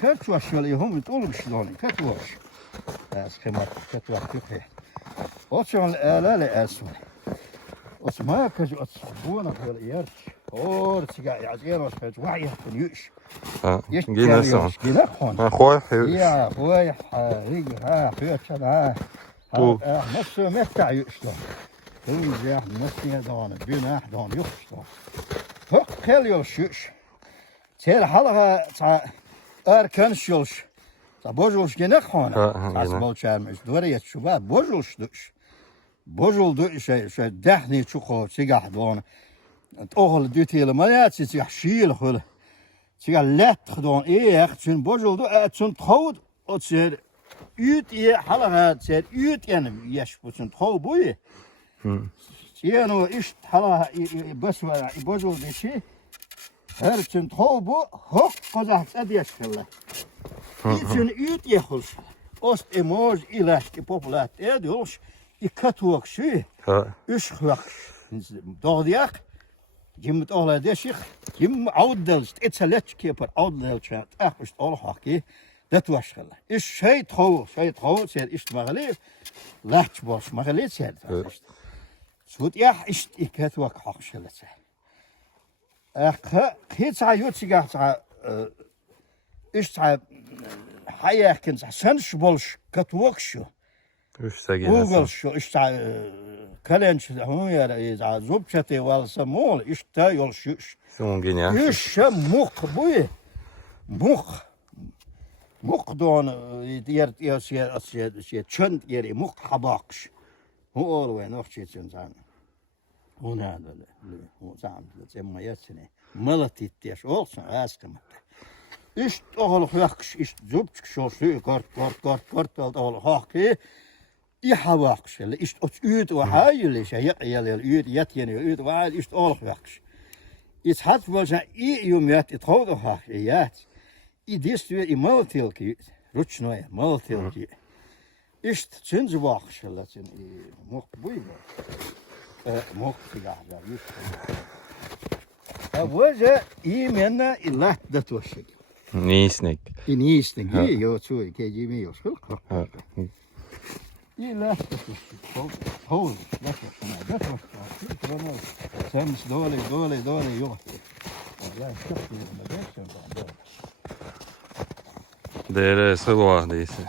كرتوش ولا هم يطولوا شلون كرتوش سكمات كرتوش كيف وشون لا اسمه وسما كجو بونا ولا يرش اور تيجا يعزين وسبت وعي نيوش Yine son. يلا خون Koy. يا خويا هي ها خويا Bu. نص متع يشلون هو زاح نص يدان بينا دان يخشلون هق خيل يشش تيل حلقة تا أركنش يلش تا بوجولش جنك خانه أسمال شرمش دوريت شو بوجولش دوش بوجول دوش شو دهني شو سيجح دان أهل دوتيل ما ياتي سيجح شيل خل سيجح لات خدان echt شون بوجول دو شون تخود أتصير يوت حلقة تصير يوت يعني يش بوشون تخود بوي سيانو إيش حلقة بس بوجول دشي her için tobu hok kozak ediyor şöyle. İçin üt yehul. Ost emoj ilaçki populat ediyor. İkatuak şu. Üç hak. Doğdiyak. Jimt ola deşik. Jim avdelst. Etselet keper avdelst. Akışt ol haki. Dat was şöyle. İş şey tov ser iş magali. Laç boş magali ser. Sut ya iş ikatuak hak şöyle. هيت يوتيجا إيش حياكن سنش بولش كتوكشو جوجل شو إيش كلنش هو يا زوبشتي والسمول إيش تا يولشوش إيش مخ دون ير يا تشند يري مخ حباقش هو وين أختي تنزان هنا هذا هو زعم زي ما يسني ملتي تيش olsun askamatta. İşte oğlu yakış işte zubçuk şosu kart oğlu haki ihawakış işte o üyüt ve hayli şey yel üyüt yat yeni üyüt ve işte oğlu yakış. İt hat volsa yum yat it hodo haki yat. İdist ve imaltil ki ruçnoya maltil ki. İşte çünkü vakış latin bu مخ قاعد وجه يمنا إلا دتوشك نيسنك يو تسوي كي جيمي يوش إلا هو لا دتوش سامس دولي يو Dere sıvı değilse.